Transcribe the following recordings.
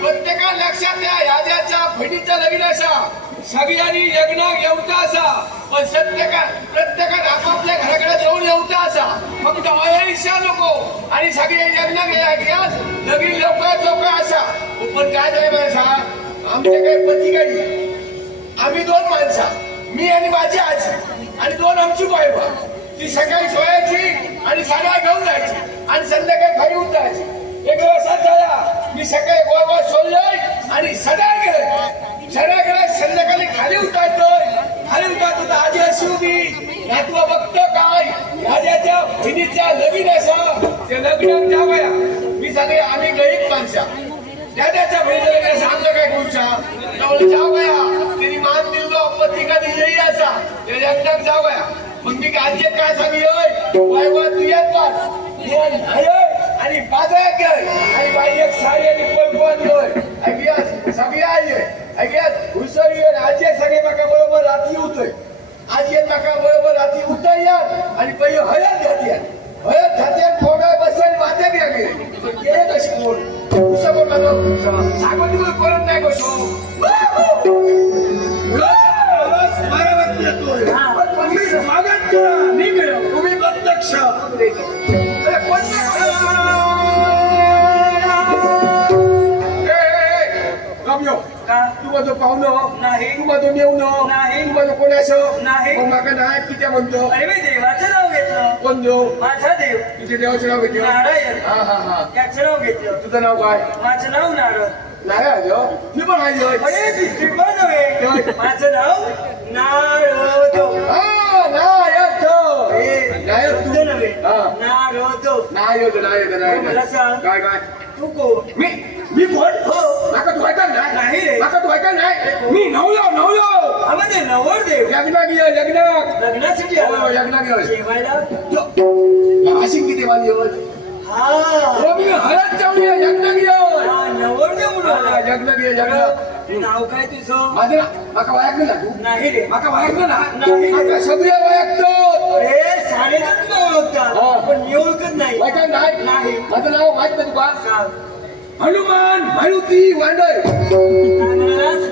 प्रत्येका लक्षात द्या याद्याच्या फडीचा लगीन असा. सगळ्यांनी यज्ञ येऊचा असा. पण प्रत्येका प्रत्येकान आपापल्या घराकडे जाऊन येऊचा असा. फक्त अयशा नको. आणि सगळे यज्ञ घेण्यास लगीन लवकर लवकर असा. पण काय झालं माहिती सांगा? आमचे काही पती काही. आम्ही दोन माणसा. मी आणि माझी आजी. आणि दोन आमची बायबा ती सकाळी सोयाची आणि साड्या घेऊन जायची. आणि संध्याकाळी घरी उठायची एक दिवस झाला. मी सकाळी बाबा सोडलोय आणि सडा गेलोय सडा संध्याकाळी खाली उठायचोय खाली उतरतो तर आजी अशी उभी. नातवा बघतो काय? राजाच्या बहिणीचा नवीन असा. ते लग्न जावया मी सगळे आम्ही गरीब माणसा. दादाच्या बहिणीला काय सांगलं काय गुरुचा त्यामुळे जावया तिने मान दिलो पत्रिका दिलेली असा. ते लग्नात जावया मग मी आजी काय सांगितलं वायवा तू येत का आणि बाजारात गेल आणि बाई एक साडी आणि कोलपण घेऊन ऐकियास सगळी आली ऐकियास हुसरी आजी सगळे म्हाका बरोबर राती उतोय आजी म्हाका बरोबर राती उतय आणि पहिले हयात घातिया रम्यो का तू माझं पाहुणं नाही. तू माझं मेवणं नाही. तू माझं कोणाचं नाही. मग माका नाही किती म्हणतो अरे मी देवाचं नाव घेतलं कोण देव माझा देव तुझे देवाचं नाव घेतलं नारायण हा हा हा त्याचं नाव घेतलं तुझं नाव काय माझं नाव नारद नारायण देव मी पण आहे देव. अरे दिसते पण नव्हे माझं नाव नारद हा नायक देव. ए, नायक तुझं तू नव्हे हा. नारद नायक नायक मला नायक सांग. काय काय तू कोण मी मी कोण हो. माका तू ऐका नाही नाही रे. माका तू ऐका नाही मी नवलो नवलो हा म्हणजे नवर देव लग्नासाठी हो आला. लग्न गे जेवायला अशी किती वाली होत हा? हो. मी हळद जाऊन ये लग्न गे हा, नवर देव म्हणून आला. लग्न गे लग्न. नाव काय तुझं? माझं ना माका वायकलं ना तू? नाही रे. माका वायकलं ना? नाही. माका सगळे वायकतो अरे तुला हा. ओळखतात पण मी ओळखत नाही. वायका नाही. नाही. माझं नाव माहीत नाही तुका? सांग. हनुमान मारुती म्हणालास?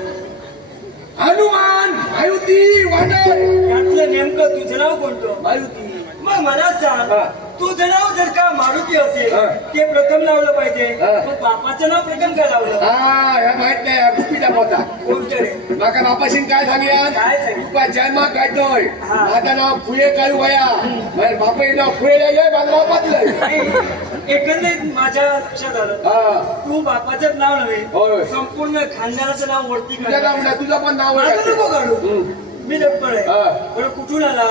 हनुमान मारुती नेमकं तुझं नाव कोणतं मारुती मग मला सांग हा. तुझं नाव जर का मारुती असेल हा. ते प्रथम लावलं पाहिजे हा. मग बापाचं नाव प्रथम का लावलं हा हे माहीत नाही हा गुप्पीचा पोता कोणतं रे माका बापाशीन काय काय सांगितलं? तुका जन्मा काढतोय हा. माझं नाव फुये काळू वया माझ्या बापाई नाव फुये आहे माझं नाव पातलंय नाही, एकंदरीत माझ्या लक्षात आलं हा तू बापाचंच नाव होय. नव्हे संपूर्ण खानदानाचं नाव वरती तुझं काढ. नाव नाही तुझं पण नाव माझं नको काढू हम्म. मी दप्तर आहे हा. बरं कुठून आला?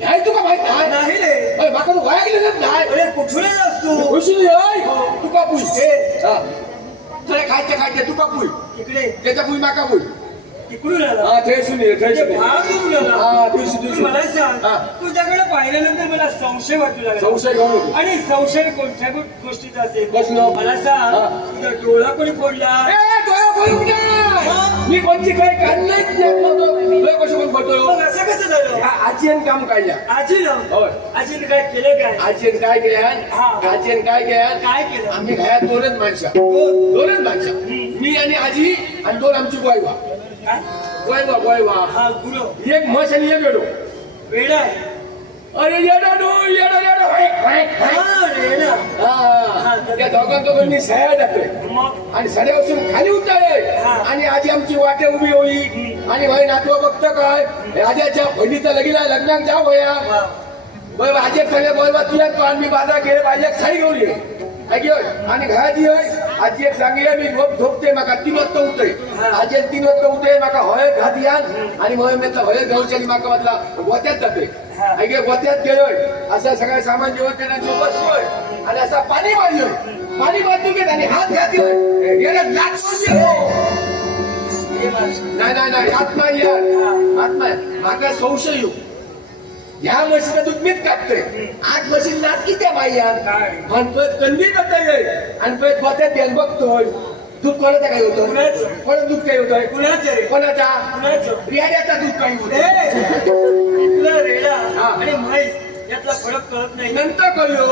नाही तुका माहीत नाही. नाही रे. अरे माका तू नाही. अरे कुठून आलास तू? खुशी होय तुका पुई. हे. हा. तुला खायचे खायचे तुका पुई. इकडे. त्याच्या पुई माका पुई. आला. हा ते सुनी ते म्हणजे सुनी. भाग दुरून आला. हा दुसरी तू दुसरी मला सांग हा. तुझ्याकडे पाहिल्यानंतर मला संशय वाटू लागला. संशय घेऊ नको आणि संशय कोणत्या गो- गोष्टीचा असेल? कसलं? मला सांग हा. तुझा डोळा कोणी फोडला? ए, डोळा घ्या. मी कोणची काही काढलंच नाही कसं पण असं कसं झालं? आजीन काम आजीनं? होय. आजीनं काय केलं काय? आजीन काय केल्या हा. आजीन काय केल्या काय केलं? आम्ही घरात दोनच माणसं? दोनच माणसं. मी आणि आजी आणि दोन आमची गोयवा. काय? गोयवा गोयवा. हा एक म्हस आणि एक वेडो वेडा अरे येडो नो येडो येडो. त्या दोघांकडून मी सह्या जातोय मग? आणि सड्यापासून खाली उतरले. आणि आजी आमची वाटे उभी होई. आणि भाई नातवा बघतो काय? राजाच्या बहिणीचं लगीला लग्नात जा भया. बरं आजी सांगले बोल बा तुला तो आणि मी बाजार गेले पाहिजे साडी घेऊन ये. आणि घरात ये. आजी एक सांगे मी झोप झोपते माका तीन वाजता उठते. आजी तीन वाजता उठते माका हळद घात या. आणि मग मी हळद घालून माका म्हटला गोत्यात जाते. ऐके गोत्यात गेलोय. असं सगळं सामान जेवण केलं सोबत सोय. आणि असा पाणी बांधलो पाणी बांधून घेत आणि हात घातलो हो. नाही नाही नाही हात नाही यार. हात नाही. माझा संशय या मशीन म्हशीचं मीच कापतोय. आठ मशीन लाच किती बाह्या आणि परत कंदी करता येईल. आणि पण बसत येईल बघतोय. दूध कोणाचं काय होतं? कोण दूध काही होतंय कुणाचं रे? कोणाचा? रियाड्याचा दूध काही होतं? रेडा आणि माहिती यातला फरक कळत नाही. नंतर कळलो.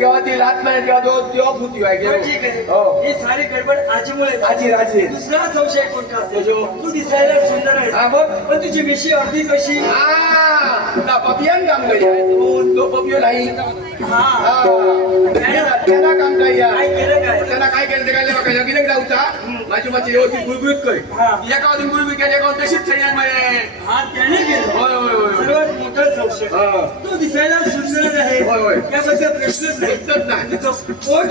तेव्हा ती लात नाही तेव्हा तो तेव्हा भूती बरं, व्हायची ठीक आहे. हो. ही सारी गडबड आजीमुळे. आजी राजी दुसरा संशय कोणता असेल? जो- तू दिसायला सुंदर आहे हा मग पण तुझी मिशी अर्धी कशी? हा पपियन काम करी तो तो पपियो नाही. हा. हा. त्याला काम काही काय केलं काय? त्याला काय केलं ते काय बघा लगीन जाऊचा माझी माझी व्यवस्थित गुळगुळीत कर. हा. एका वाजून गुळगुळीत केली एका तशीच सैन्यात मध्ये हा त्याने केलं. होय संशय. तो दिसायला सुंदर आहे होय, होय. त्याबद्दल प्रश्नच नाही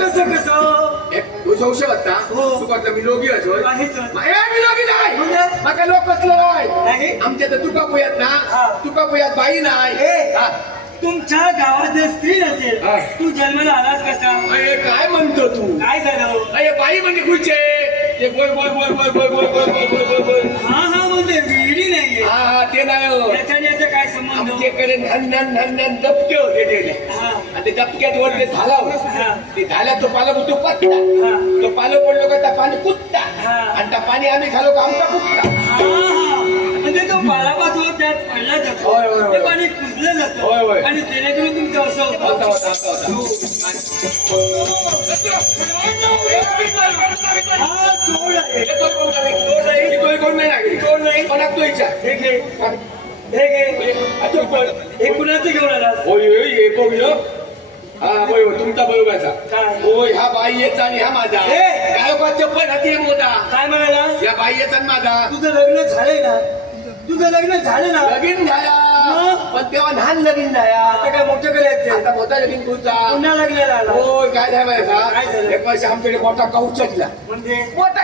असं कसं एक तू संशय होता हो. तू म्हटलं मी लोगी असो काहीच ए, मी लोगी नाही म्हणजे? लोक कसलं नाही? नाही आमच्या तर तुका पुयात ना हा. तुका पुयात बाई नाही ए. हा. तुमच्या गावात जर स्त्री नसेल हा. तू जन्माला आलास कसा अरे काय म्हणतो तू काय झालं अरे बाई म्हणजे खुर्चे ते बोल बोल बोल हा हा म्हणजे विहिरी नाहीये हा हा ते नाही हो. याचा काय संबंध आमच्याकडे नंदन नंदन दबके होते ते हा आणि ते दबक्यात वर ते झाला हा. ते झाल्या तो पाला तो पत्ता हा. तो पालो पडलो का त्या पाणी कुत्ता हा. आणि त्या पाणी आम्ही खालो का आमचा कुत्ता हा, हा. म्हणजे तो पालापाचो त्यात पडला जातो होय, होय, होय. ते पाणी कुजलं होय, होय. जातं आणि जेणेकरून तुमचं असं होता होतं होता होता होता हा तो कोण नाही. तो नाही. तोही कोण नाही नाही कोणाक तो इच्छा हे घे हे घे अच्छा, कोण? हे कुणाचं घेऊन आलास होय होय हे बघ. हा होय होय तुमचा बरोबरचा काय? होय हा बाई येत आणि हा माझा! गायका चप्पल हाती मोठा काय म्हणालास या बाई येत आणि माझा तुझं लग्न झालंय ना तुझं लग्न झालं ना लगीन झाला? पण तेव्हा लहान लगीन आता झाला काय मोठं करायचं आता मोठा लगीन तुझा पुन्हा लग्नाला आला होय काय झालं माहिती काय का झालं? एक वर्ष आमच्याकडे मोठा कौचकला म्हणजे? मोठा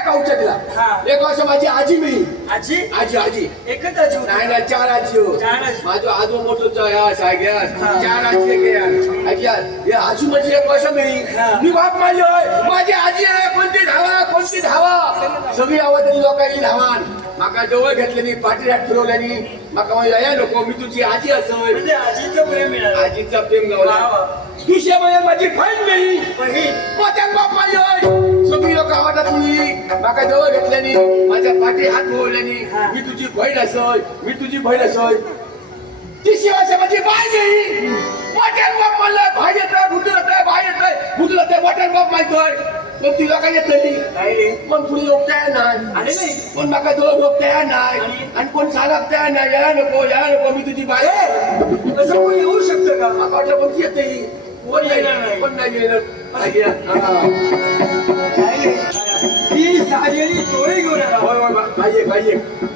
हा. एक वर्ष माझी आजी मिळी आजी? आजी आजी. एकच आजी होती. नाही नाही चार आजी हो. चार आजी. माझं आजो मोठो सायग्या हा. चार आजी एक या. ऐकया हे आजू माझी एक वर्ष हा. मी बाप माझी होय माझी आजी आहे कोणती धावा कोणती धावा? सगळी आवडली लोकांनी धावान. माका जवळ घेतलेली पाठीरात फिरवल्यानी माका म्हणजे या नको मी तुझी आजी असोय म्हणजे आजीचं प्रेम मिळालं. आजीचा प्रेम गावला. दुसऱ्या महिन्यात माझी होय सगळी लोक आवडतात मुली. माका जवळ घेतल्यानी माझ्या पाठी हात बोलल्यानी हा. मी तुझी बहीण असोय मी तुझी बहीण असोय तिसरी वर्ष माझी बाय गेली मोठ्यान बाप म्हणलं भाई येतोय भुतू येतोय भाई येतोय. भुतू येतोय बाप माहितोय तर तुला काय येतली नाही कोण पुढे रोखताय नाही नाही कोण माका दोन रोखताय नाही आणि कोण सांगताय नाही या नको या नको मी तुझी बाय कसं कोण येऊ शकतं का माका वाटलं कोण येते कोण येणार नाही कोण नाही येणार हा. आणि चोळी घेऊन आला होय होय बा- बाई एक बाई एक.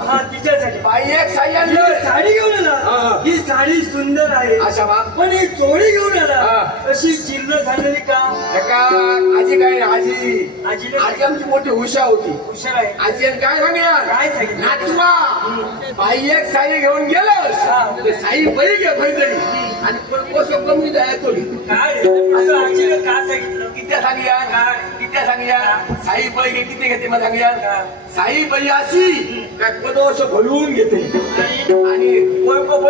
हा तिच्यासाठी. बाई एक साई ही आणलं. साडी घेऊन हा. आला ही साडी सुंदर आहे. अशा बा. पण ही चोळी घेऊन आला हा. अशी जीर्ण झालेली का? एका आजी काय आजी? आजीने आजी आमची मोठी हुशा होती. हुशार आहे. आजी काय सांगूया काय सांगितलं? नातवा बाई एक साई घेऊन गेलोस. हा. ते साई बरी घे भैजरी आणि कोसं कमी जाय थोडी काय? असं आजीने का सांगितलं? कित्या सांगया? कित्या सांगया? साई पै किती घेते मग सांगया? साई पै अशी दोष भरून घेते. आणि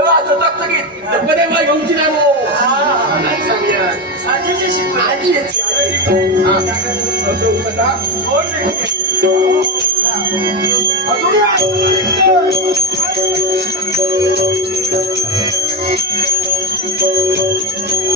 असं चकचकीत डब्बे वय घेऊची नाही हो. आजीची शिकवण आजी अजून